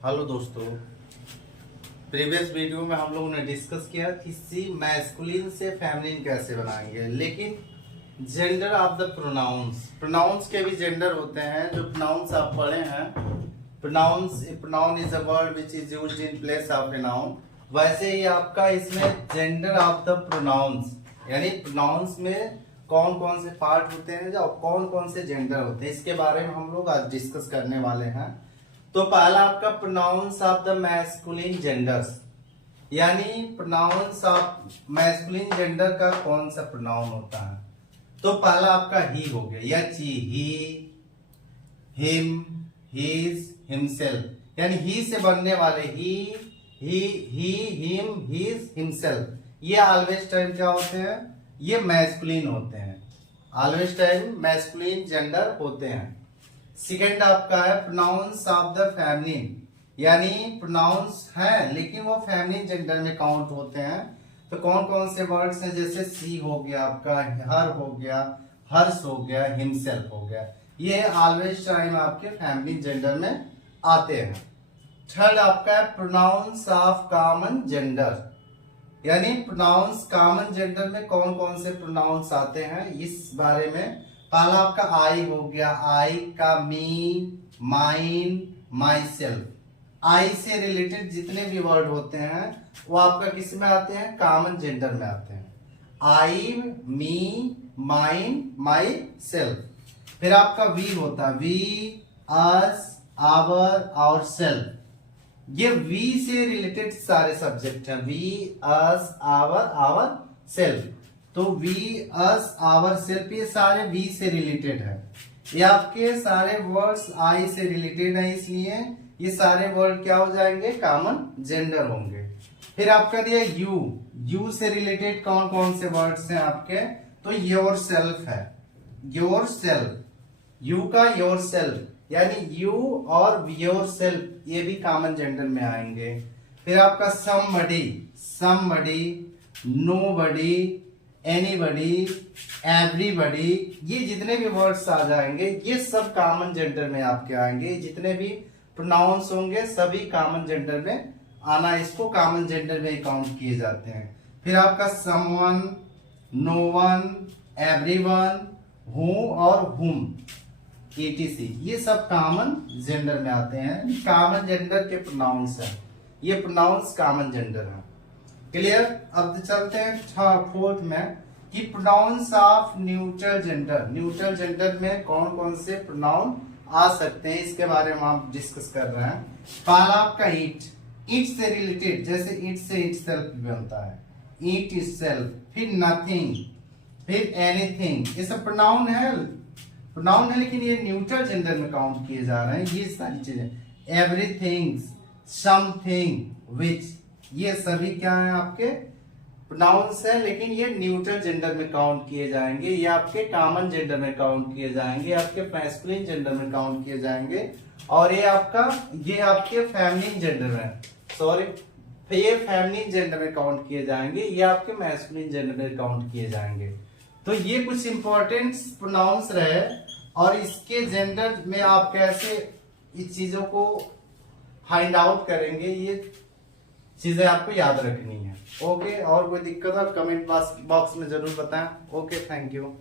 Hello दोस्तों, previous video में हम लोगों ने डिस्कस किया कि सी मैस्कुलिन से फेमिनिन कैसे बनाएंगे। लेकिन जेंडर ऑफ द प्रोनाउंस के भी जेंडर होते हैं। जो प्रोनाउंस आप पढ़े हैं, pronoun is a word which is used in place of a noun. वैसे ही आपका इसमें जेंडर ऑफ द प्रोनाउंस, यानी प्रोनाउंस में कौन कौन से पार्ट होते हैं और कौन कौन से जेंडर होते हैं, इसके बारे में हम लोग आज डिस्कस करने वाले हैं। तो पहला आपका pronouns of the masculine genders, यानी प्रोनाउंस ऑफ मैस्कुलिन जेंडर का कौन सा प्रोनाउन होता है। तो पहला आपका ही हो गया, या ची, ही, हिम, हीज, हिमसेल्फ, यानी ही से बनने वाले ही, हिम, हीज, हिमसेल्फ, ये ऑलवेज टाइम क्या होते हैं, ये मैस्कुलिन होते हैं। ऑलवेज टाइम मैस्कुलिन जेंडर होते हैं। सेकेंड आपका है प्रोनाउंस ऑफ द फेमिनिन, यानी प्रोनाउंस है लेकिन वो फेमिनिन जेंडर में काउंट होते हैं। तो कौन कौन से वर्ड्स हैं, जैसे सी हो गया आपका, हर हो गया, हर्ष हो गया, हिमसेल्फ हो गया, ये ऑलवेज टाइम आपके फेमिनिन जेंडर में आते हैं। थर्ड आपका है प्रोनाउंस ऑफ कॉमन जेंडर, यानी प्रोनाउंस कॉमन जेंडर में कौन कौन से प्रोनाउंस आते हैं, इस बारे में। पहला आपका आई हो गया, आई का मी, माइन, माई सेल्फ। आई से रिलेटेड जितने भी वर्ड होते हैं वो आपका किस में आते हैं, कॉमन जेंडर में आते हैं। आई, मी, माइन, माई सेल्फ। फिर आपका वी होता है, वी, अस, आवर और सेल्फ। ये वी से रिलेटेड सारे सब्जेक्ट हैं, वी, अस, आवर सेल्फ। तो वी, अस, आवर, सेल्फ, ये सारे वी से रिलेटेड है। ये आपके सारे वर्ड्स आई से रिलेटेड है, इसलिए ये सारे वर्ड क्या हो जाएंगे, कॉमन जेंडर होंगे। फिर आपका दिया यू से रिलेटेड कौन कौन से वर्ड्स हैं आपके, तो योर सेल्फ है, योर सेल्फ, यू का योर सेल्फ, यानी यू और योर सेल्फ ये भी कॉमन जेंडर में आएंगे। फिर आपका समबडी, नोबडी, एनीबडी, एवरीबडी, ये जितने भी वर्ड्स आ जाएंगे ये सब कॉमन जेंडर में आपके आएंगे। जितने भी प्रोनाउंस होंगे सभी कॉमन जेंडर में आना, इसको कॉमन जेंडर में काउंट किए जाते हैं। फिर आपका समवन, नोवन, एवरीवन, हु और हुम, etc, ये सब कॉमन जेंडर में आते हैं। कॉमन जेंडर के प्रोनाउंस हैं, ये प्रोनाउंस कॉमन जेंडर है। क्लियर। अब चलते हैं फोर्थ में कि pronouns of neutral gender. Neutral gender में कौन कौन से प्रोनाउन आ सकते हैं, इसके बारे में आप डिस्कस कर रहे हैं। पहला आपका ईट से रिलेटेड, जैसे ईट से इट सेल्फ बनता है, ईट इट सेल्फ। फिर नथिंग, फिर एनीथिंग, ये सब प्रोनाउन है लेकिन ये न्यूट्रल जेंडर में काउंट किए जा रहे हैं। ये सारी चीजें, एवरीथिंग, समथिंग, विच, ये सभी क्या है आपके प्रोनाउंस है लेकिन ये न्यूट्रल जेंडर में काउंट किए जाएंगे। ये आपके कॉमन जेंडर में काउंट किए जाएंगे, आपके मैस्कुलिन जेंडर में काउंट किए जाएंगे। और ये आपके फेमिनिन जेंडर में, ये फेमिनिन जेंडर में काउंट किए जाएंगे, ये आपके मैस्कुलिन जेंडर में काउंट किए जाएंगे। तो ये कुछ इंपॉर्टेंट प्रोनाउंस रहे और इसके जेंडर में आप कैसे इस चीजों को फाइंड आउट करेंगे, ये चीजें आपको याद रखनी है। ओके, और कोई दिक्कत है कमेंट बॉक्स में जरूर बताएं। Okay, thank you.